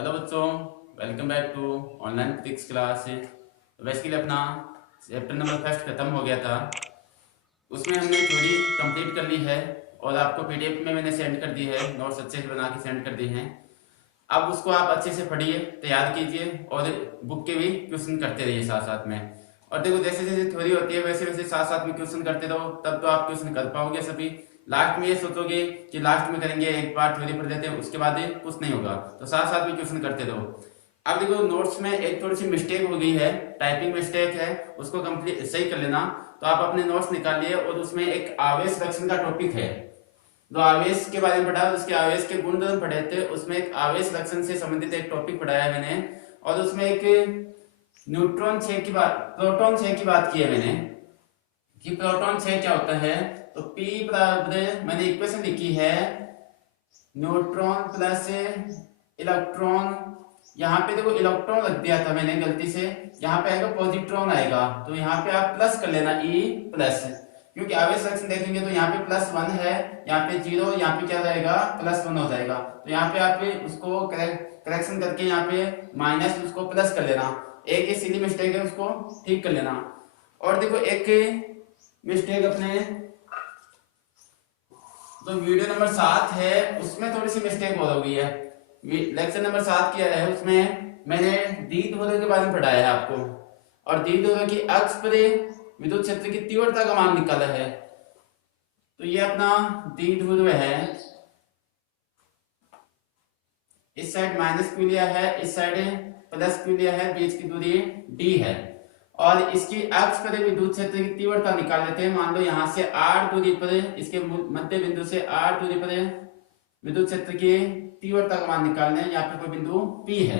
Hello बच्चों, welcome back to online physics class. Basically अपना chapter number first खत्म हो गया था। उसमें हमने थ्योरी कंप्लीट कर ली है और आपको पीडीएफ में मैंने सेंड कर दी है। नोट्स अच्छे से बना के सेंड कर दिए हैं। अब उसको आप अच्छे से पढ़िए, तैयार कीजिए और बुक के भी क्वेश्चन करते रहिए साथ साथ में। और देखो, जैसे जैसे थ्योरी होती है वैसे वैसे साथ साथ में क्वेश्चन करते रहो, तब तो आप क्वेश्चन कर पाओगे सभी। लास्ट में ये सोचोगे कि लास्ट में करेंगे, एक बार थ्योरी पढ़ लेते हैं उसके बाद ही कुछ नहीं होगा, तो साथ साथ में क्वेश्चन करते रहो। अब देखो, नोट्स में एक थोड़ी सी मिस्टेक हो गई है, टाइपिंग मिस्टेक है, उसको कंप्लीट सही कर लेना। तो आप अपने नोट्स निकालिए और उसमें एक आवेश लक्षण का टॉपिक है। जो आवेश के बारे में पढ़ा, उसके आवेश के गुणधर्म पढ़े थे, उसमें एक आवेश लक्षण से संबंधित एक टॉपिक पढ़ाया है मैंने। और उसमें एक न्यूट्रॉन छह की बात, प्रोटॉन छह की बात की है मैंने कि प्रोटॉन छह क्या होता है। तो P बराबर मैंने इक्वेशन लिखी है, न्यूट्रॉन प्लस इलेक्ट्रॉन। यहाँ पे देखो इलेक्ट्रॉन रख दिया था मैंने गलती से, यहाँ पे आएगा पॉजिट्रॉन आएगा, तो यहाँ पे आप प्लस कर लेना E प्लस, क्योंकि आवेश लक्षण देखेंगे तो यहाँ पे +1 है, यहाँ पे 0, यहाँ पे क्या रहेगा +1 हो जाएगा। तो यहाँ पे आप उसको करेक्शन करके यहाँ पे माइनस उसको प्लस कर लेना। एक सिली मिस्टेक है, उसको ठीक कर लेना। और देखो एक मिस्टेक अपने तो वीडियो नंबर 7 है उसमें थोड़ी सी मिस्टेक हो गई है। लेक्चर नंबर 7 किया है, उसमें मैंने द्विध्रुव के बारे में पढ़ाया है आपको, और द्विध्रुव की अक्ष पर विद्युत क्षेत्र की तीव्रता का मान निकाला है। तो ये अपना द्विध्रुव है, इस साइड माइनस क्यू लिया है, इस साइड प्लस क्यू लिया है, बीच की दूरी d है। और इसकी अक्ष पर विद्युत क्षेत्र की तीव्रता निकाल लेते हैं। मान लो यहाँ से r दूरी पर, इसके मध्य बिंदु से r दूरी पर विद्युत क्षेत्र की तीव्रता का मान निकालना है। यहाँ पे कोई बिंदु P है।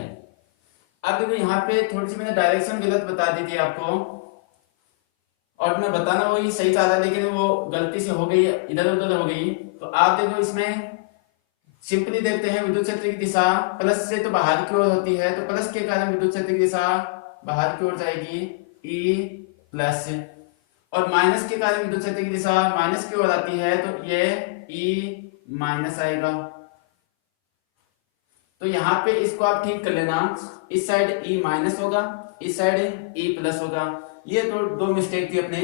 अब देखो, यहाँ पे थोड़ी सी मैंने डायरेक्शन गलत बता दी थी आपको, और मैं बताना वही सही चाह रहा, लेकिन वो गलती से हो गई, इधर उधर हो गई। तो आप देखो, इसमें सिंपली देखते हैं, विद्युत क्षेत्र की दिशा प्लस से तो बाहर की ओर होती है, तो प्लस के कारण विद्युत क्षेत्र की दिशा बाहर की ओर जाएगी E प्लस, और माइनस के कारण विद्युत क्षेत्र की दिशा माइनस की ओर आती है, तो ये E माइनस आएगा। तो यहाँ पे इसको आप ठीक कर लेना, इस साइड E माइनस होगा, इस साइड E प्लस होगा। ये दो मिस्टेक थी अपने।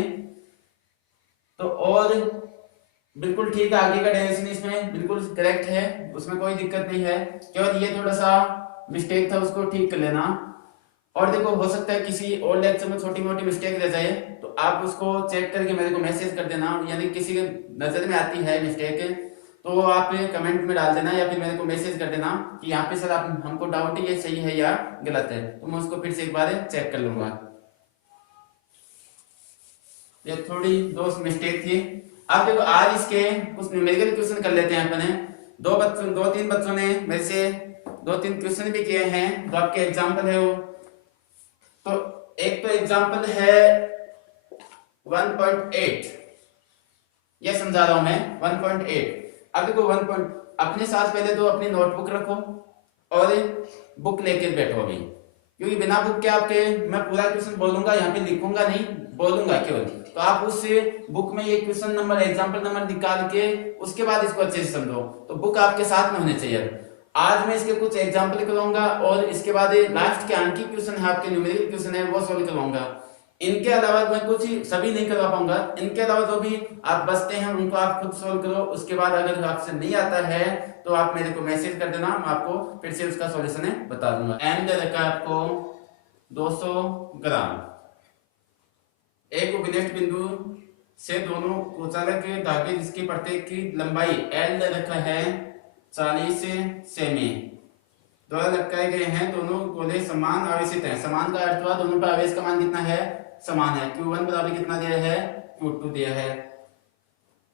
तो और बिल्कुल ठीक है, आगे का डायरेक्शन इसमें बिल्कुल करेक्ट है, उसमें कोई दिक्कत नहीं है, केवल ये थोड़ा सा मिस्टेक था, उसको ठीक कर लेना। और देखो, हो सकता है किसी और लेक्चर में छोटी मोटी मिस्टेक रह जाए, तो आप उसको चेक करके मेरे को मैसेज कर देना, यानी किसी के नजर में आती है मिस्टेक तो आप कमेंट में डाल देना, या फिर मेरे को मैसेज कर देना कि यहाँ पे सर आप हमको डाउट है, ये सही है या गलत है, तो मैं उसको फिर से एक बार चेक कर लूंगा। ये थोड़ी दो मिस्टेक थी। अब देखो, आज इसके कुछ न्यूमेरिकल क्वेश्चन कर लेते हैं अपने। दो तीन बच्चों ने मेरे से 2-3 क्वेश्चन भी किए हैं, जो आपके एग्जाम्पल है वो। तो एक तो एग्जाम्पल है 1.8, ये समझा रहा हूं मैं 1.8। अब देखो, अपने साथ पहले तो अपनी नोटबुक रखो और बुक लेके बैठो अभी, क्योंकि बिना बुक के आपके मैं पूरा क्वेश्चन बोलूंगा, यहाँ पे लिखूंगा नहीं, बोलूंगा केवल। तो आप उस बुक में ये क्वेश्चन नंबर, एग्जाम्पल नंबर निकाल के उसके बाद इसको अच्छे से समझो। तो बुक आपके साथ में होने चाहिए। आज मैं इसके कुछ एग्जाम्पल करवाऊंगा, और इसके बाद लास्ट के आंकी क्वेश्चन है आपके, न्यूमेरिकल क्वेश्चन है, वो सॉल्व करवाऊंगा। इनके अलावा मैं कुछ सभी नहीं करवा पाऊंगा। इनके अलावा जो भी आप बचते हैं उनको आप खुद सॉल्व करो। उसके बाद अगर आपसे नहीं आता है तो आप मेरे को मैसेज कर देना, मैं आपको फिर से उसका सॉल्यूशन बता दूंगा। एम दे रखा है आपको 200 ग्राम। एक उपनिष्ठ बिंदु से दोनों कुचालक धागे जिसके प्रत्येक की लंबाई एल दे रखा है 40 सेमी द्वारा लटकाए गए हैं। दोनों गोले समान आवेशित हैं। समान का अर्थ हुआ दोनों पर आवेश का मान कितना है, समान है। Q1 बराबर कितना दिया है, Q2 दिया है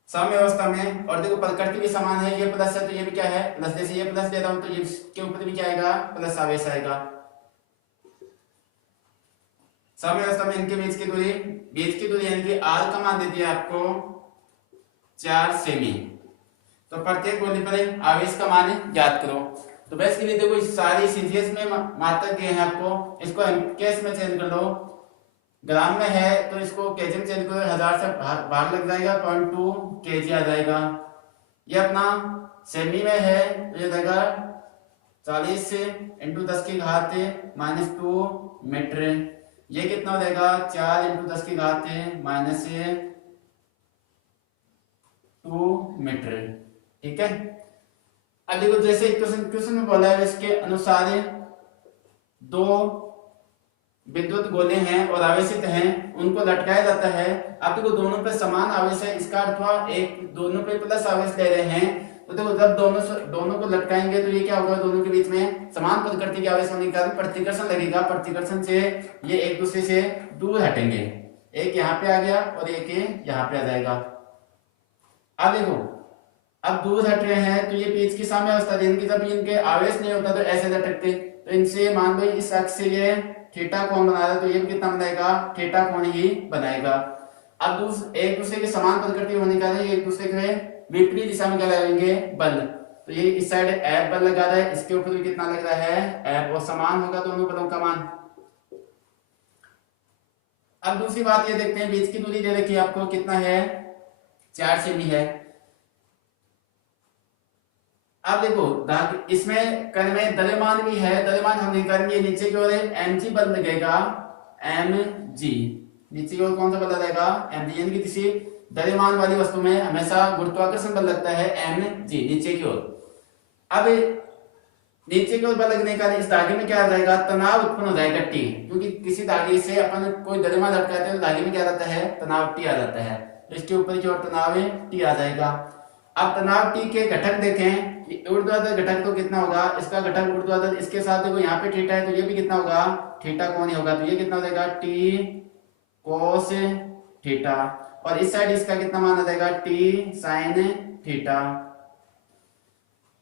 साम्य अवस्था में। और देखो, प्रकृति भी समान है, ये प्लस है तो ये भी क्या है प्लस, जैसे ये प्लस दे रहा हूं तो ये के ऊपर भी क्या आएगा, प्लस आवेश आएगा। साम्य अवस्था में इनके बीच की दूरी यानी कि R का मान दे दिया आपको 4 सेमी। तो प्रत्येक गोले पर आवेश का मान ज्ञात करो। तो बस के लिए देखो, इस सारी सीजीएस में मात्रक दिए हैं आपको, इसको केस में चेंज कर लो। ग्राम में है तो इसको केजी में चेंज करो, 1000 से भाग लग जाएगा, 0.2 केजी आ जाएगा। ये अपना सेमी में है तो ये देगा 40 इंटू 10 की घात -2 मीटर। ये कितना हो जाएगा 4 इंटू 10 की घात -2 मीटर। ठीक है। अब देखो जैसे क्वेश्चन में बोला है इसके अनुसार दो विद्युत गोले हैं और आवेशित हैं, उनको लटकाया जाता है। अब देखो दोनों पे समान आवेश है, इसका अर्थ हुआ एक दोनों पे प्लस आवेश ले रहे हैं। तो देखो जब दोनों को लटकाएंगे तो ये क्या होगा, दोनों के बीच में समान प्रकृति के आवेश होने के कारण प्रतिकर्षण लगेगा। प्रतिकर्षण से ये एक दूसरे से दूर हटेंगे, एक यहाँ पे आ गया और एक यहाँ पे आ जाएगा। अब देखो अब दूर हट रहे हैं तो ये बीच की साम्य अवस्था थी, इनकी जब इनके आवेश नहीं होता तो ऐसे लटकते, तो इनसे मान लो इस अक्ष से ये थीटा कोण बना रहा है तो ये कितना बनाएगा, थीटा कोण ही बनाएगा। अब एक दूसरे के समान प्रकृति होने के कारण ये एक दूसरे के विपरीत दिशा में क्या लगाएंगे, बल। तो ये इस साइड F बल लगा रहा है, इसके ऊपर भी कितना लग रहा है, F, और समान होगा दोनों बलों का मान। अब दूसरी बात ये देखते हैं, बीच की दूरी दे रखी है आपको, कितना है 4 सेमी है। अब देखो इसमें कण में द्रव्यमान भी है, द्रव्यमान होने के कारण ये नीचे की ओर mg बल लगेगा, mg नीचे की ओर कौन सा बल लगेगा, mg, यानी कि किसी द्रव्यमान वाली वस्तु में हमेशा गुरुत्वाकर्षण बल लगता है mg नीचे की ओर। अब नीचे की ओर बल लगने का इस धागे में क्या आ जाएगा, तनाव उत्पन्न हो जाएगा T, क्योंकि किसी धागे से अपन कोई द्रव्यमान लटकाते हैं तो धागे में क्या रहता है, तनाव T आ जाता है, तो इसके ऊपर की ओर तनाव T आ जाएगा। अब तनाव T के घटक देखें, ऊर्ध्वाधर घटक तो कितना होगा, इसका घटक ऊर्ध्वाधर, इसके साथ देखो यहाँ पे थीटा है तो ये भी कितना होगा, थीटा कोण ही होगा, तो ये कितना हो जाएगा T कोस थीटा, और इस साइड इसका कितना मान आ जाएगा, T साइन थीटा।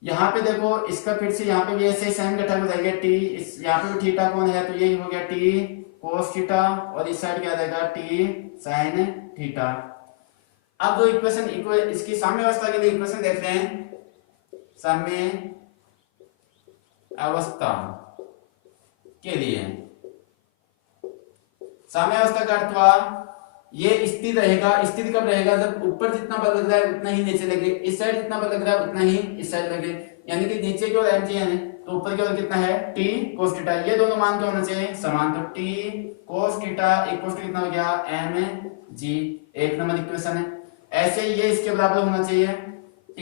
यहाँ पे देखो इसका फिर से यहाँ पे भी ऐसे साइन घटक हो जाएगा T, इस यहाँ पे भी थीटा कोण है तो ये हो गया T कोस थीटा, और इस साइड क्या आ जाएगा, T साइन थीटा। अब दो इक्वेशन इसकी साम्य अवस्था के लिए इक्वेशन देखते हैं। साम्य अवस्था के लिए साम्य अवस्था का अर्थ हुआ ये स्थिर रहेगा। स्थिर कब रहेगा, जब ऊपर जितना बल लग रहा है उतना ही नीचे लगे, इस साइड जितना बल लग रहा है उतना ही इस साइड लगे, यानी कि नीचे की ओर mg है तो ऊपर की ओर कितना है, t cos थीटा। ये दोनों मान क्या होना चाहिए, समान, तो t cos theta equal to कितना हो गया, mg, एक नंबर इक्वेशन है। ऐसे ये इसके बराबर होना चाहिए, t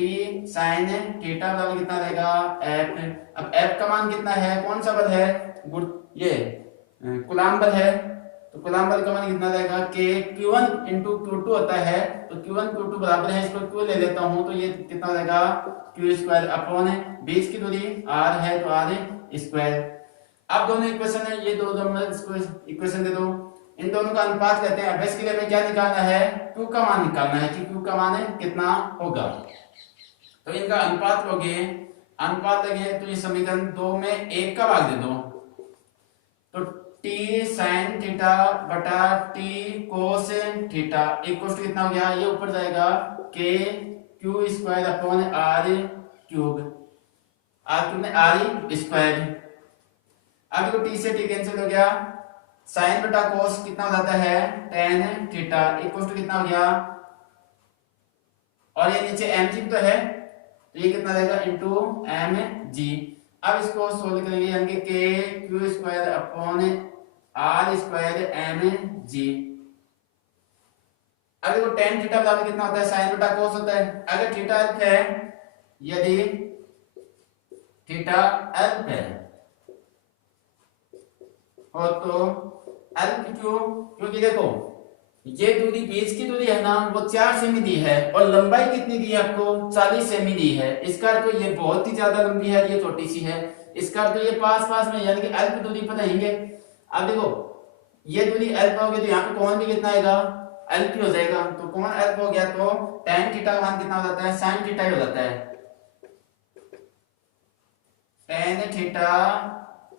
sin थीटा बराबर कितना रहेगा, f। अब f का मान कितना है, कौन सा बल है, ये कूलम्ब बल है, तो कूलम्ब बल का मान कितना रहेगा, k q1 इंटू q2 होता है, तो q1 q2 बराबर है, इसको q ले लेता हूं तो ये कितना हो जाएगा, q स्क्वायर अपॉन बीच की दूरी r है तो r स्क्वायर। अब दोनों इक्वेशन है, ये दो इक्वेशन दे दो, इन दोनों का अनुपात कहते हैं। अभ्यास के लिए हमें क्या निकालना है, q का मान निकालना है कि q का मान कितना होगा, तो इनका अनुपात लोगे, अनुपात लगे तो ये समीकरण 2 में 1 का भाग दे दो, तो t sin थीटा बटा t cos theta equal to कितना हो गया, ये ऊपर जाएगा k q square upon r cube, r square. अब देखो t से t कैंसिल हो गया, sin बटा cos कितना हो जाता है, tan थीटा इक्वल टू कितना हो गया, और ये नीचे mg तो है तो ये कितना रहेगा, इंटू mg। अब इसको सोल्व करेंगे, यानी कि k q square upon r square mg। अब देखो tan थीटा बराबर कितना होता है, sin बटा cos होता है। अगर थीटा अल्फ है, यदि थीटा अल्फ है हो तो अल्फ क्यों, क्योंकि देखो ये दूरी बीच की दूरी है ना, वो 4 सेमी दी है, और लंबाई कितनी दी है आपको, 40 सेमी दी है। इसका अर्थ ये बहुत ही ज्यादा लंबी है, ये छोटी सी है, इसका अर्थ ये पास में, यानी कि अल्प दूरी पर रहेंगे। अब देखो ये दूरी अल्प होगी तो यहाँ पे कोण भी कितना आएगा, अल्प ही हो जाएगा, तो कोण अल्प हो गया तो tan थीटा का मान कितना हो जाता है, sin थीटा ही हो जाता है। tan थीटा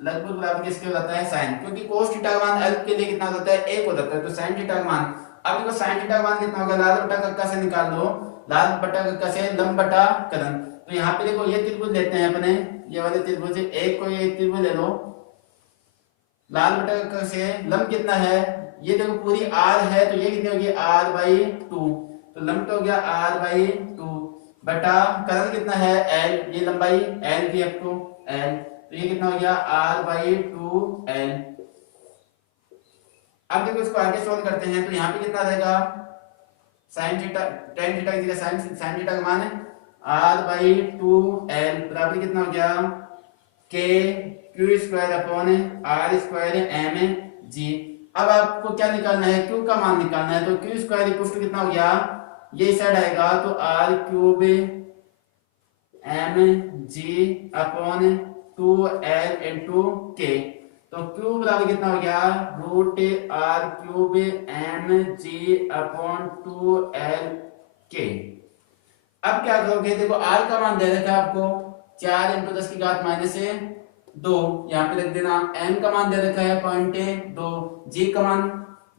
लगभग बराबर किसके हो जाता है, sin, क्योंकि cos थीटा का मान अल्प के लिए कितना हो जाता है, 1 हो जाता है, तो sin थीटा का मान। अब देखो sin थीटा का मान कितना होगा, लाल बटा कक्का से निकाल लो, लाल बटा कक्का से लंब बटा करण। तो यहाँ पे देखो ये त्रिभुज लेते हैं अपने, ये वाले त्रिभुज, एक को ये त्रिभुज ले लो, लाल बटा कक्का से लंब कितना है, ये देखो पूरी r है तो ये कितनी होगी, r/2, तो लंब तो हो गया r/2 बटा करण कितना है, l, ये लंबाई l की आपको एल, तो ये कितना हो गया आर बाई टू एल। अब देखो इसको आगे सोल्व करते हैं तो यहाँ पे कितना रहेगा साइन थीटा टेन थीटा की जगह साइन थीटा का मान है आर बाई टू एल बराबर कितना हो गया K Q square upon R square M G. अब आपको क्या निकालना है क्यू का मान निकालना है, तो क्यू स्क्वायर इक्वल टू कितना हो गया ये साइड आएगा तो R cube M G upon two L into K, तो क्यूब बराबर कितना हो गया root R cube M G upon two L K. अब क्या करोगे देखो आर का मान दे रखा है आपको 4 इंटू 10 की घात माइनस 2, यहाँ पे रख देना। एम का मान दे रखा है 0.2, जी का मान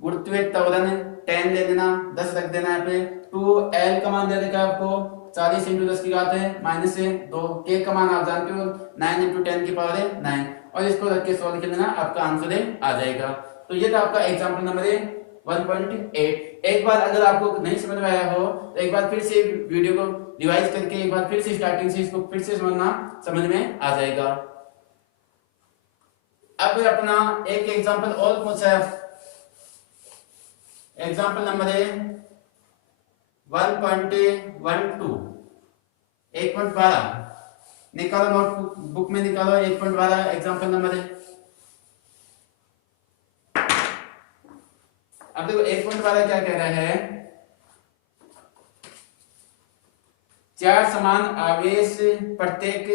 गुरुत्वीय त्वरण 10 ले लेना, 10 रख देना यहाँ पे। 2 एल का मान दे रखा है आपको 40 इंटू 10 की घात है माइनस 2, के का मान आप जानते हो 9 इंटू 10 की पावर है 9, और इसको रख के सॉल्व कर लेना आपका आंसर आ जाएगा। तो ये था आपका एग्जाम्पल नंबर 1.8। एक बार अगर आपको नहीं समझ में आया हो तो एक बार फिर से वीडियो को रिवाइज करके एक बार फिर से स्टार्टिंग से इसको फिर से समझ में आ जाएगा। अब अपना एक एग्जाम्पल और पूछा है, एग्जाम्पल नंबर 1.12 1.12 निकालो, नोटबुक में निकालो 1.12 एग्जाम्पल नंबर है। अब देखो 1.12 क्या कह रहा है, 4 समान आवेश प्रत्येक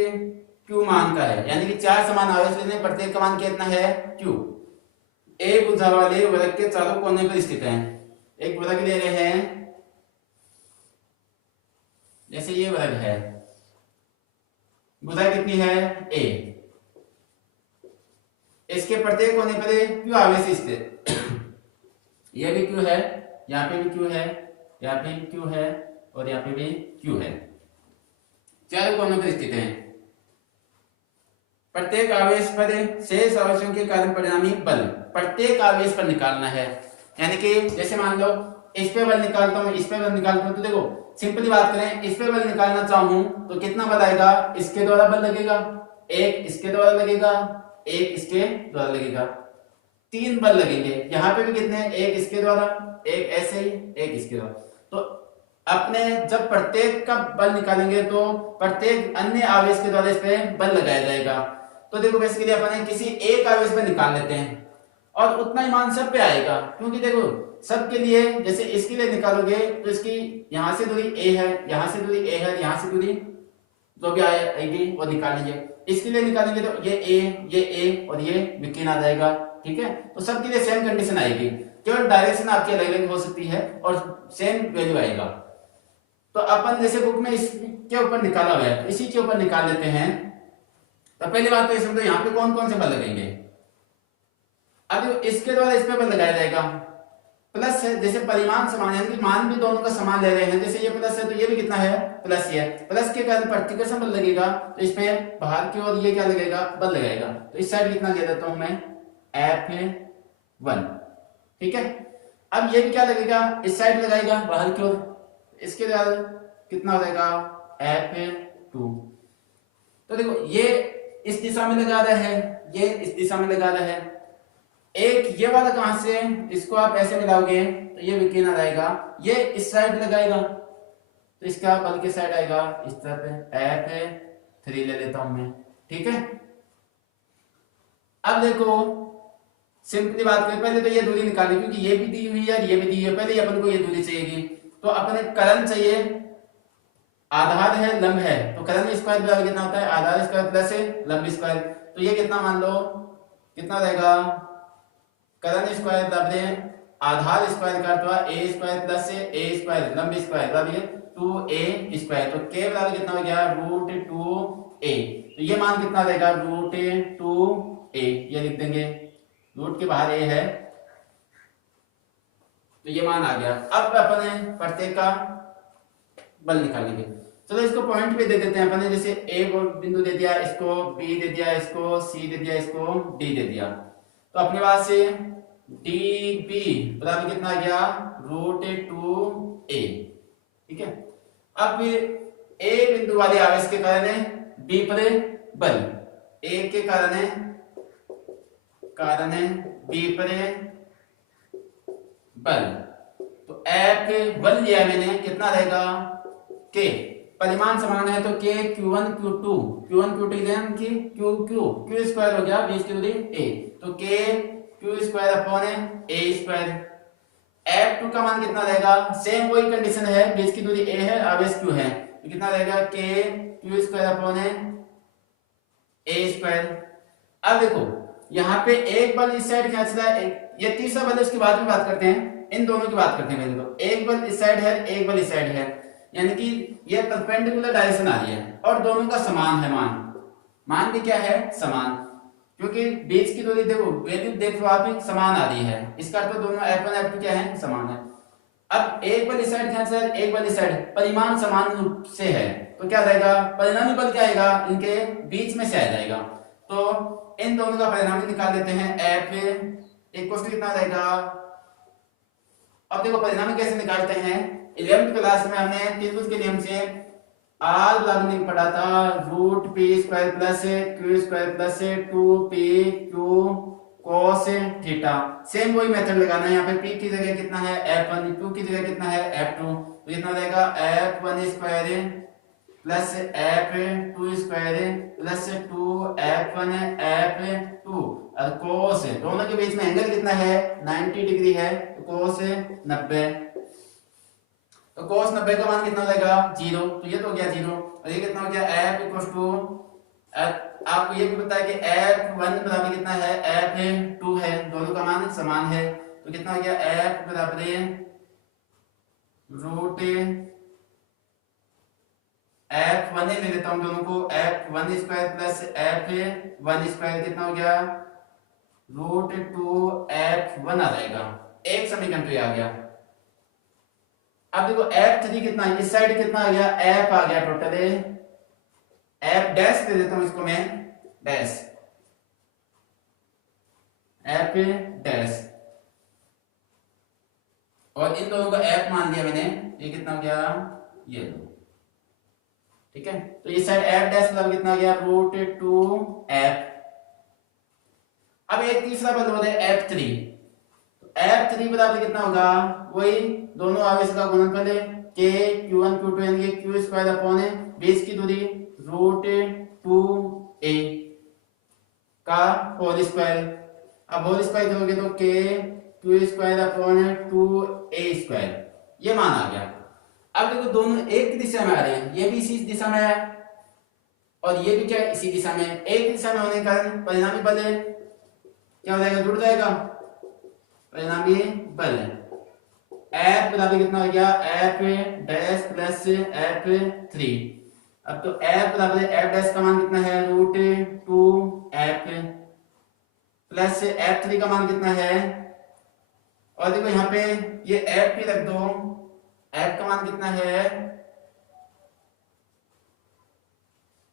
क्यू मान का है, यानी कि 4 समान आवेश लेने प्रत्येक का मान कितना है क्यू। एक भुजा वाले वृत्त के चारों कोने पर स्थित है। एक वृत्त ले रहे हैं, जैसे ये वृत्त है, भुजा कितनी है ए, इसके प्रत्येक कोने पर क्यू आवेश स्थित ये भी क्यू है, यहाँ पे भी क्यू है, यहाँ पे भी क्यू है और यहाँ पे भी क्यू है, चारों कोनों पर स्थित है। प्रत्येक आवेश पर शेष आवेशों के कारण परिणामी बल प्रत्येक आवेश पर निकालना है। यानी कि जैसे मान लो इस पे बल निकालता हूं, इस पे बल निकालता हूं, तो देखो सिंपली बात करें, इस पे बल निकालना चाहूं तो कितना बल आएगा, इसके द्वारा बल लगेगा, एक इसके द्वारा लगेगा, एक इसके द्वारा लगेगा, 3 बल लगेंगे। यहाँ पे भी कितने हैं, एक इसके द्वारा, एक ऐसे ही, एक इसके द्वारा। तो अपने जब प्रत्येक का बल निकालेंगे तो प्रत्येक अन्य आवेश के द्वारा इस पे बल लगाया जाएगा। तो देखो बेसिकली अपन किसी एक आवेश पे निकाल लेते हैं और उतना ही मान सब पे आएगा, क्योंकि देखो सबके लिए जैसे इसके लिए निकालोगे तो इसकी यहाँ से दूरी a है, यहाँ से दूरी a है, यहाँ से दूरी जो भी आएगी वो निकाल लीजिए। इसके लिए निकालेंगे तो ये a और ये विकीर्ण आ जाएगा, ठीक है। तो सबके लिए सेम कंडीशन आएगी, केवल डायरेक्शन आपकी अलग अलग हो सकती है और सेम वैल्यू आएगा। तो अपन जैसे बुक में इसके ऊपर निकाला हुआ है, इसी के ऊपर निकाल लेते हैं। तो पहली बात तो ये समझो यहाँ पे कौन कौन से बल लगेंगे। अब इसके द्वारा इस पे बल लगाया जाएगा, प्लस है, जैसे परिमाण समान है, यानी कि मान भी दोनों का समान ले रहे हैं, जैसे ये प्लस है तो ये भी कितना है प्लस ही है, प्लस के कारण प्रतिकर्षण बल लगेगा, तो इसमें बाहर की ओर ये क्या लगेगा बल लगाएगा। तो इस साइड कितना ले देता हूं मैं F1, ठीक है। अब ये भी क्या लगेगा, इस साइड लगाएगा बाहर की ओर, इसके द्वारा कितना हो जाएगा F2। तो देखो ये इस दिशा में लगा रहा है, ये इस दिशा में लगा रहा है, एक ये वाला कहां से, इसको आप ऐसे मिलाओगे तो ये विकीर्ण आ जाएगा, ये इस साइड लगाएगा तो इसका बल के साइड आएगा इस तरफ F3 ले लेता हूं मैं, ठीक है। अब देखो सिंपली बात करें, पहले तो ये दूरी निकालें क्योंकि ये भी दी हुई है और ये भी दी हुई है, पहले अपन को ये दूरी चाहिएगी। तो अपने करण चाहिए, आधार है लंब है, तो करण स्क्वायर बराबर कितना होता है आधार स्क्वायर प्लस लंब स्क्वायर, तो ये कितना मान लो कितना रहेगा, करण स्क्वायर बराबर आधार स्क्वायर का अर्थ a square plus a square लंब स्क्वायर बराबर 2a स्क्वायर, तो k बराबर कितना हो गया √2a, तो ये मान कितना रहेगा √2a, ये लिख देंगे, रूट के बाहर a है तो ये मान आ गया। अब अपने प्रत्येक का बल निकालेंगे, चलो इसको पॉइंट पे दे देते हैं अपने, जैसे a को बिंदु दे दिया, इसको b दे दिया, इसको c दे दिया, इसको d दे दिया, तो अपने पास से db बराबर कितना आ गया √2a, ठीक है। अब a बिंदु वाले आवेश के कारण b पर बल, ए के कारण है बी पर बल। तो F बल लिया मैंने, कितना रहेगा K, परिमाण समान है तो K Q1 Q2 की Q स्क्वायर हो गया, बीच की दूरी A, तो K Q square upon A square. F2 का मान कितना रहेगा, सेम वही कंडीशन है, बीच की दूरी A है, आवेश Q है, तो कितना रहेगा K Q square upon A square. अब देखो यहाँ पे एक बल इस साइड खींच रहा है, ये तीसरा बल इसके बाद में बात करते हैं, इन दोनों की बात करते हैं पहले। तो एक बल इस साइड है, एक बल इस साइड है, यानी कि ये परपेंडिकुलर डायरेक्शन आ रही है और दोनों का समान है मान भी क्या है, समान, क्योंकि बीच की दूरी देखो वैल्यू देख लो आप, समान आ रही है, इसका अर्थ दोनों F1 F2 क्या है, समान है। अब एक बल इस साइड खींच रहा है, एक बल इस साइड, परिमाण समान रूप से है, तो क्या रहेगा, परिणामी बल क्या आएगा, इनके बीच में से आ जाएगा। तो इन दोनों का परिणामी निकाल लेते हैं, F इक्वल टू कितना रहेगा। अब देखो परिणामी कैसे निकालते हैं, 11वीं क्लास में हमने त्रिभुज के नियम से आर बराबर नहीं पढ़ा था, root P square plus Q square plus 2pq cos theta. Same वही मेथड लगाना है, यहाँ पे p की जगह कितना है f1, q की जगह कितना है f2, तो कितना रहेगा f1 square plus f2 square plus 2f1 f2 और cos, दोनों के बीच में एंगल कितना है 90 डिग्री है, तो cos 90, तो cos 90 का मान कितना हो जाएगा 0, तो ये तो हो गया 0, और ये कितना हो गया f इक्वल टू, आपको ये भी पता है कि f1 बराबर कितना है f2 है, दोनों का मान समान है, तो कितना हो गया f बराबर रूट f1 ले लेता हूं दोनों को, f1 square plus f1 square कितना हो गया रूट 2f1 आ जाएगा, एक समीकरण तो ये आ गया। अब देखो f3 कितना है, इस साइड कितना आ गया f आ गया टोटल, f डैश दे देता हूं इसको मैं, डैश f डैश, और इन दोनों का f मान लिया मैंने, ये कितना हो गया ये दो, ठीक है। तो इस साइड f डैश मतलब कितना आ गया रूट 2f। अब एक तीसरा पद हो गया f3, f3 बराबर कितना होगा, वही दोनों आवेश का गुणनफल है k q1 q2 यानी q स्क्वायर अपॉन बीच की दूरी रूट 2a का होल स्क्वायर। अब होल स्क्वायर करोगे तो k q square upon 2a square, ये मान आ गया। अब देखो दोनों एक दिशा में आ रहे हैं, ये भी इसी दिशा में है और ये भी क्या इसी दिशा में, एक दिशा में होने के कारण परिणामी बल क्या हो जाएगा, जुड़ जाएगा, परिणामी बल F बराबर कितना हो गया F डैश प्लस F3। अब तो F बराबर F डैश का मान कितना है रूट 2F प्लस F3 का मान कितना है, और देखो यहाँ पे ये F भी रख दो, F का मान कितना है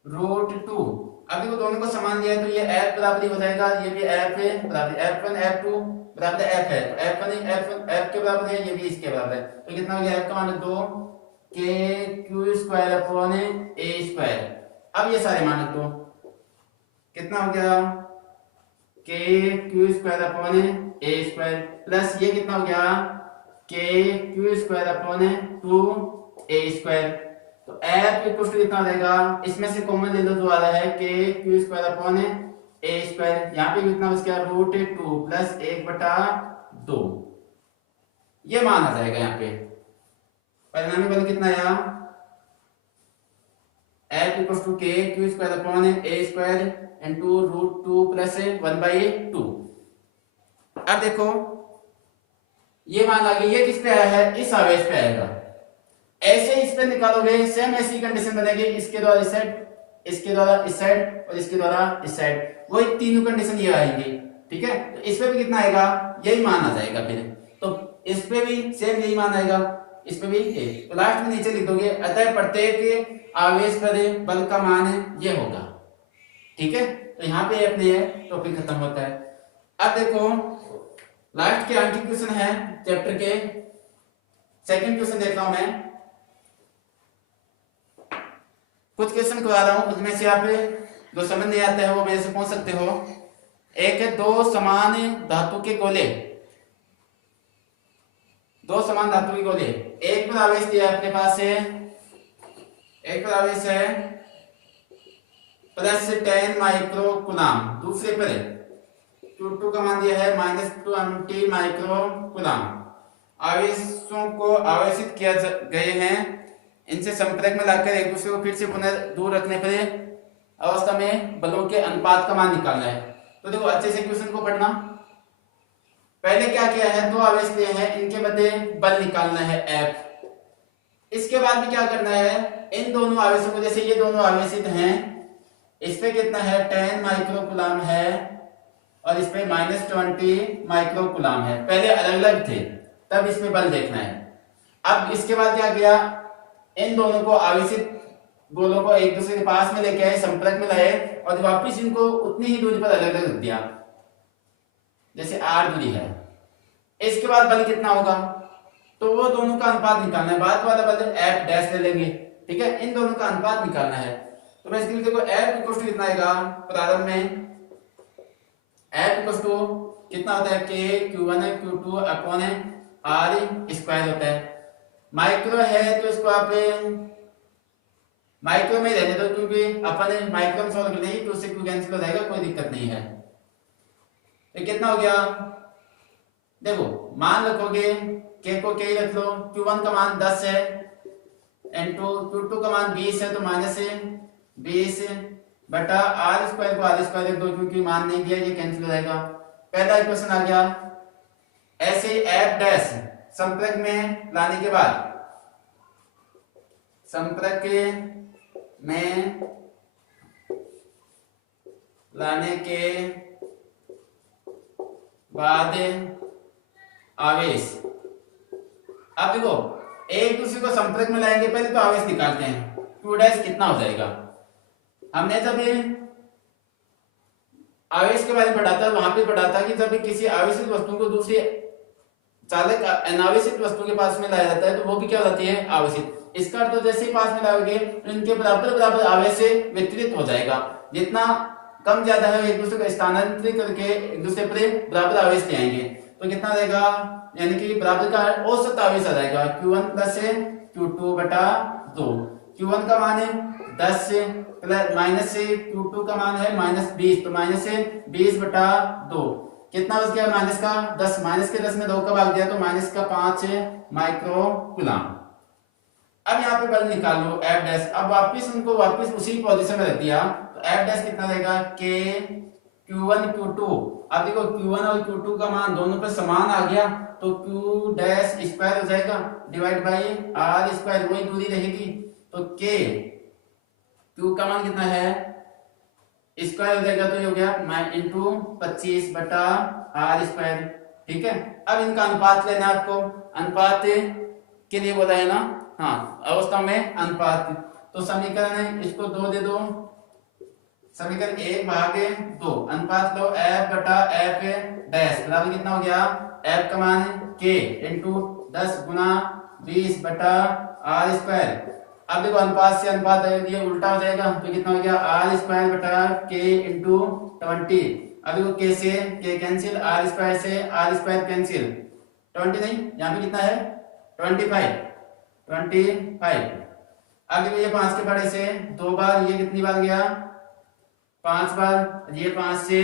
रूट 2। अब देखो दोनों को समान दिया है तो ये F बराबर हो जाएगा, ये भी F बराबर F1 F2 बराबर F है, तो F के बराबर है, ये भी इसके बराबर है, तो कितना हो गया F का मान रख दो k q square upon a square. अब ये सारे मान रख दो, कितना हो गया k q square upon a square plus ये कितना हो गया k q square upon 2a square. तो f इक्वल टू कितना रहेगा, इसमें से कॉमन ले लो जो आ रहा है k q square upon a square, यहाँ पे कितना बच गया रूट 2 प्लस 1/2, ये मान आ जाएगा यहाँ पे। परिणामी बल कितना आया f इक्वल टू k q square upon a square into root 2 plus 1/2। अब देखो ये मान आ गया, ये किस पे आया है, इस आवेश पे आएगा, ऐसे इस पे निकालोगे सेम ऐसी कंडीशन बनेगी, इसके द्वारा इस साइड, इसके द्वारा इस साइड और इसके द्वारा इस साइड, वही तीनों कंडीशन ये आएंगी, ठीक है। तो इस पे भी कितना आएगा, यही मान आ जाएगा फिर, तो इस पे भी सेम यही मान आएगा, इस पे भी ये, तो लास्ट में नीचे लिख दोगे अतः प्रत्येक आवेश पर बल का मान ये होगा, ठीक है। तो यहाँ पे अपने टॉपिक खत्म होता है। अब देखो लास्ट के अंतिम क्वेश्चन है चैप्टर के, सेकंड क्वेश्चन देख रहा हूं मैं, कुछ क्वेश्चन करवा रहा हूं, उसमें से आप जो समझ नहीं आता है वो मेरे से पूछ सकते हो। एक है दो समान धातु के गोले, दो समान धातु के गोले, एक पर आवेश दिया है अपने पास है, एक पर आवेश है +10 माइक्रो कुलाम, दूसरे पर Q2 का मान दिया है -20 माइक्रो कुलाम। आवेशों को आवेशित किया गए हैं, इनसे संपर्क में लाकर एक दूसरे को फिर से पुनः दूर रखने पर अवस्था में बलों के अनुपात का मान निकालना है। तो देखो अच्छे से क्वेश्चन को पढ़ना। पहले क्या किया है, दो आवेश दिए हैं, इनके मध्य बल निकालना है F। इसके बाद भी क्या करना है, इन दोनों आवेशों को, जैसे ये दोनों आवेशित हैं, इस पे कितना है 10 माइक्रो कुलाम है और इस पे -20 माइक्रो कुलाम है। पहले अलग अलग थे, तब इसमें बल देखना है। अब इसके बाद क्या किया, इन दोनों को आवेशित गोलों को एक दूसरे के पास में लेके आए, संपर्क में लाए और वापिस इनको उतनी ही दूरी पर अलग अलग रख दिया, जैसे r दूरी है। इसके बाद बल कितना होगा, तो वो दोनों का अनुपात निकालना है। बाद वाला बल F डैश ले लेंगे, ठीक है, इन दोनों का अनुपात निकालना है। तो मैं इसके लिए देखो F इक्वल टू कितना आएगा, प्रारंभ में F इक्वल टू कितना होता है, K Q1 है Q2 अपॉन है R स्क्वायर होता है। माइक्रो है तो इसको आप माइक्रो में रहने दो, क्योंकि अपन माइक्रो में सॉल्व करने की, तो उससे Q कैंसिल हो जाएगा, कोई दिक्कत नहीं है। तो कितना हो गया, देखो मान रखोगे, K को K ही रख लो, Q1 का मान 10 है इनटू Q2 का मान 20 है, तो -20 बटा R स्क्वायर को R स्क्वायर रख दो, क्योंकि मान नहीं दिया, ये कैंसिल हो जाएगा। पहला इक्वेशन आ गया। ऐसे F डैश संपर्क में लाने के बाद, संपर्क में लाने के बाद आवेश, अब देखो एक दूसरे को संपर्क में लाएंगे, पहले तो आवेश निकालते हैं, Q डैश कितना हो जाएगा। हमने जब आवेश के बारे में पढ़ा था, वहां पे पढ़ा था कि जब किसी आवेशित वस्तु को दूसरी चालक अनावेशित वस्तु के पास में लाया जाता है, तो वो भी क्या होती है, आवेशित। इसका अर्थ तो जैसे ही पास में लाओगे, इनके बराबर बराबर आवेश से वितरित हो जाएगा। जितना कम ज्यादा है, एक दूसरे को स्थानांतरित करके एक दूसरे पर बराबर आवेश ले आएंगे, तो कितना रहेगा, यानी कि बराबर का औसत आवेश आ जाएगा Q1 प्लस Q2 बटा 2। Q1 का मान है 10 प्लस माइनस Q2 का मान है -20, तो -20 बटा 2 कितना बच गया, माइनस का 10, माइनस के 10 में 2 का भाग दिया, तो -5 माइक्रो कुलाम। अब यहाँ पे बल निकाल लो F डैश। अब वापिस उनको वापिस उसी पोजीशन में रख दिया, तो F डैश कितना रहेगा, K Q1 Q2। अब देखो Q1 और Q2 का मान दोनों पे समान आ गया, तो Q डैश स्क्वायर हो जाएगा डिवाइड बाई R स्क्वायर, वही दूरी रहेगी। तो K Q का मान कितना है, स्क्वायर हो जाएगा, तो ये हो गया इंटू 25 बटा R स्क्वायर, ठीक है। अब इनका अनुपात लेना है आपको, अनुपात के लिए बोला है ना, हाँ अवस्था में अनुपात। तो समीकरण है, इसको 2 दे दो, समीकरण 1/2 अनुपात लो F बटा F डैश बराबर कितना हो गया, F का मान K इंटू 10 गुना 20 बटा R स्क्वायर। अब देखो अनुपात से अनुपात ये उल्टा हो जाएगा, तो कितना हो गया, R स्क्वायर बटा K इंटू 20। अब देखो K से K कैंसिल, R स्क्वायर से R स्क्वायर कैंसिल, 20 नहीं, यहाँ पे कितना है 25। अब देखो ये 5 के बड़े से 2 बार, ये कितनी बार गया 5 बार, ये 5 से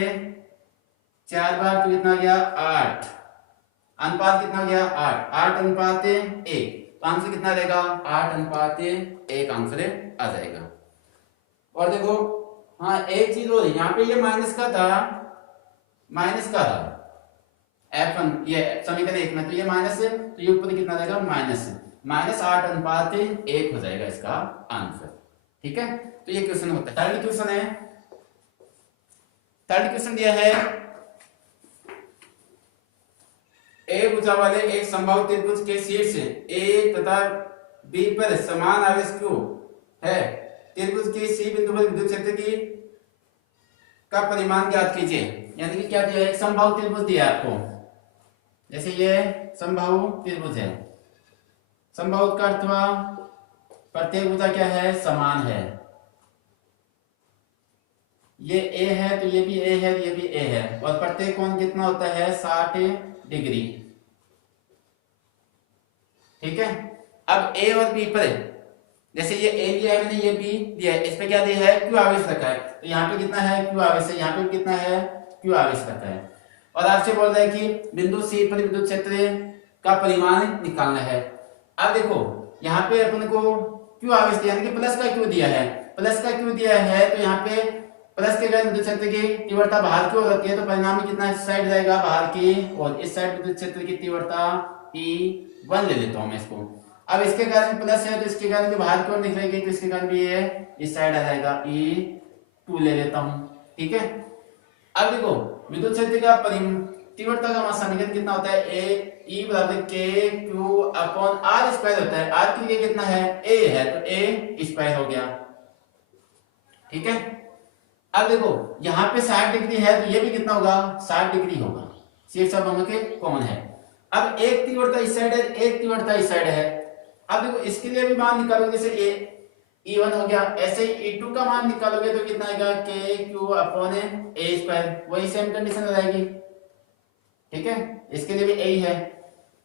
4 बार, तो कितना गया 8। अनुपात कितना गया 8 अनुपात 1, तो आंसर कितना रहेगा 8 अनुपात 1 आंसर आ जाएगा। और देखो हाँ एक चीज और, यहाँ पे ये माइनस का था F1, ये समीकरण 1 में, तो ये माइनस है, तो ये ऊपर कितना रहेगा -8 अनुपात 1 हो जाएगा इसका आंसर, ठीक है। तो ये क्वेश्चन होता है। थर्ड क्वेश्चन दिया है, ए भुजा वाले एक समबाहु त्रिभुज के शीर्ष ए तथा बी पर समान आवेश Q है, त्रिभुज के सी बिंदु पर विद्युत क्षेत्र की का परिमाण ज्ञात कीजिए। यानी कि क्या दिया है, एक समबाहु त्रिभुज दिया है आपको, जैसे ये समबाहु त्रिभुज है, समबाहु का अर्थ हुआ प्रत्येक भुजा क्या है, समान है। ये ए है तो ये भी ए है, ये भी ए है, और प्रत्येक कोण कितना होता है 60 डिग्री। ठीक है, अब ए और बी पर जैसे ये ए लिया है मैंने, ये बी दिया है, इस पे क्या दिया है, क्यू आवेश रखा है, तो यहाँ पे कितना है क्यू आवेश है, यहाँ पे कितना है क्यू आवेश रखा है। और आपसे बोल रहा है कि बिंदु सी पर विद्युत क्षेत्र का परिमाण निकालना है। अब देखो यहाँ पे अपन को क्यू आवेश दिया, यानी कि प्लस का क्यू दिया है, प्लस का क्यू दिया है, तो यहाँ पे प्लस के कारण विद्युत क्षेत्र की तीव्रता बाहर की ओर होती है, तो परिणामी कितना इस साइड जाएगा बाहर की, और इस साइड विद्युत क्षेत्र की तीव्रता E1 ले लेता हूं मैं इसको। अब इसके कारण प्लस है तो इसके कारण भी बाहर की ओर निकलेगी, तो इसके कारण भी ये इस साइड आ जाएगा, E2 ले लेता हूं। ठीक है, अब देखो विद्युत क्षेत्र का तीव्रता का समीकरण कितना होता है, ए ई बराबर के क्यू अपॉन आर स्क्वायर होता है। आर के लिए कितना है, ए है, तो ए स्क्वायर हो गया। ठीक है, अब देखो यहाँ पे 60 डिग्री है, तो ये भी कितना होगा 60 डिग्री होगा, शेष सब दोनों के कॉमन है। अब एक तीव्रता इस साइड है, एक तीव्रता इस साइड है। अब देखो इसके लिए भी मान निकालोगे, जैसे ए E1 हो गया, ऐसे ही E2 का मान निकालोगे तो कितना आएगा के क्यू अपॉन ए स्क्वायर, वही सेम कंडीशन हो जाएगी। ठीक है, इसके लिए भी यही है,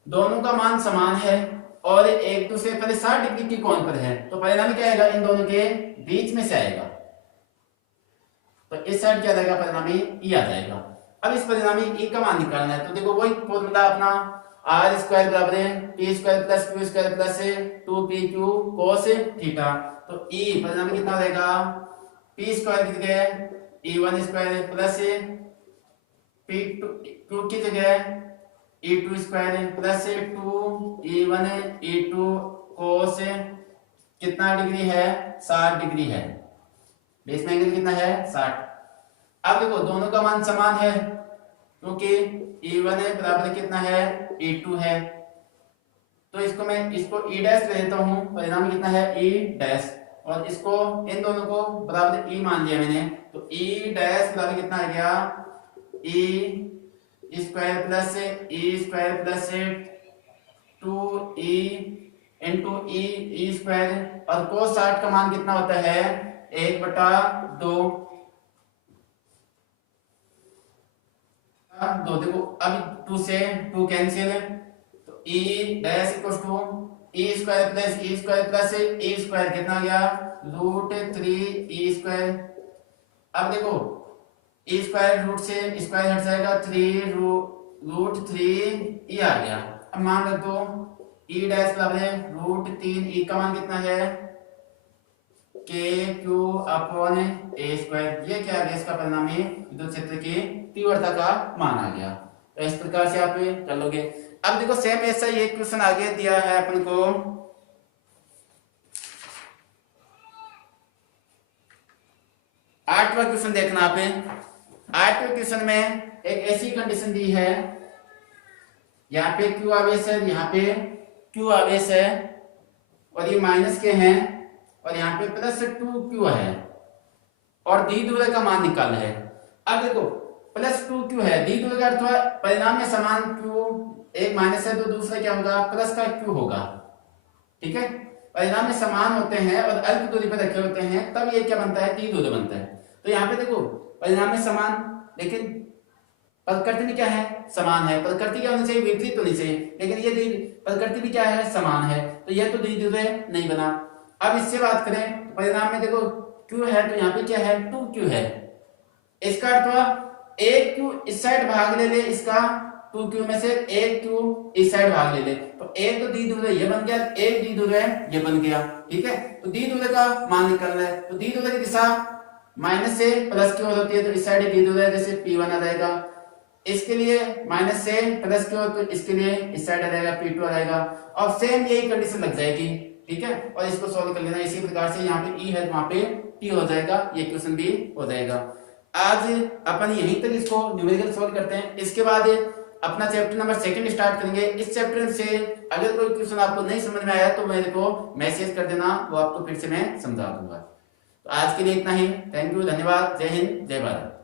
दोनों का मान समान है और एक दूसरे पर 60 डिग्री की कोण पर है, तो परिणामी क्या आएगा, इन दोनों के बीच में से आएगा, तो इस साइड क्या जाएगा, परिणामी ई आ जाएगा। अब इस परिणामी ई का मान निकालना है, तो देखो वही फॉर्मूला अपना आर स्क्वायर बराबर है P square plus Q square plus 2pq cos theta, तो ई परिणामी कितना रहेगा, पी स्क्वायर की जगह E1 square plus P2 Q की जगह E2 square plus 2E1 E2 cos कितना डिग्री है, 60 डिग्री है, बेस में एंगल कितना है 60। अब देखो दोनों का मान समान है, क्योंकि E1 है बराबर कितना है E2 है, तो इसको मैं इसको E डैश ले लेता हूं, परिणाम कितना है E डैश, और इसको इन दोनों को बराबर E मान लिया मैंने, तो E डैश बराबर कितना आ गया, E square plus E square plus 2E into E square, और cos 60 का मान कितना होता है 1/2। दो देखो अब 2 से 2 कैंसिल, तो E dash equal to E square plus E square plus E square कितना आ गया √3E स्क्वायर। अब देखो E स्क्वायर रूट से स्क्वायर हट जाएगा, 3√3E आ गया। अब मान रख दो E डैश बराबर है √3E का मान कितना है के क्यू अपॉन ए स्क्वायर, ये क्या आ गया इसका परिणामी विद्युत क्षेत्र की तीव्रता का मान आ गया। तो इस प्रकार से आप कर लोगे। अब देखो सेम ऐसा ही एक क्वेश्चन आगे दिया है अपन को, 8वां क्वेश्चन देखना आप। 8वें क्वेश्चन में एक ऐसी कंडीशन दी है, यहाँ पे क्यू आवेश है, यहाँ पे क्यू आवेश है, और ये माइनस के हैं, और यहाँ पे +2q है, और द्विध्रुव का मान निकालना है। अब देखो +2q है, द्विध्रुव का अर्थ परिणाम में समान q, एक माइनस है तो दूसरा क्या होगा प्लस का q होगा। ठीक है, परिणाम में समान होते हैं और अल्प दूरी पर रखे होते हैं, तब ये क्या बनता है द्विध्रुव बनता है। तो यहाँ पे देखो परिणाम में समान, लेकिन प्रकृति में क्या है समान है, प्रकृति क्या होनी चाहिए विपरीत होनी चाहिए, लेकिन ये प्रकृति भी क्या है समान है, तो यह तो द्विध्रुव नहीं बना। अब इससे बात करें तो परिणाम में देखो q है, तो यहाँ पे क्या है 2q है, इसका अर्थ एक q इस साइड भाग ले ले, इसका 2q में से एक q इस साइड भाग ले ले, तो एक तो द्विध्रुव ये बन गया, एक द्विध्रुव ये बन गया। ठीक है, तो द्विध्रुव का मान निकालना है, तो द्विध्रुव की दिशा माइनस से प्लस की ओर होती है, तो इस साइड द्विध्रुव जैसे P1 आ जाएगा, इसके लिए माइनस से प्लस की ओर, तो इसके लिए इस साइड आ जाएगा P2 आ जाएगा, और सेम यही कंडीशन लग जाएगी। ठीक है, और इसको सॉल्व कर लेना इसी प्रकार से, यहाँ पे E है वहां पे T हो जाएगा, ये क्वेश्चन भी हो जाएगा। आज अपन यहीं तक इसको न्यूमेरिकल सॉल्व करते हैं, इसके बाद अपना चैप्टर नंबर 2 स्टार्ट करेंगे। इस चैप्टर से अगर कोई क्वेश्चन आपको नहीं समझ में आया तो मेरे को मैसेज कर देना, वो आपको फिर से मैं समझा दूंगा। तो आज के लिए इतना ही, थैंक यू, धन्यवाद, जय हिंद, जय भारत।